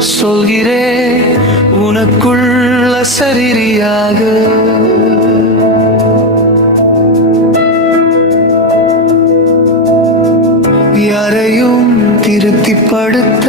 சொல்கிறே உனக்குள்ள சரியாக யாரையும் திருப்திப்படுத்த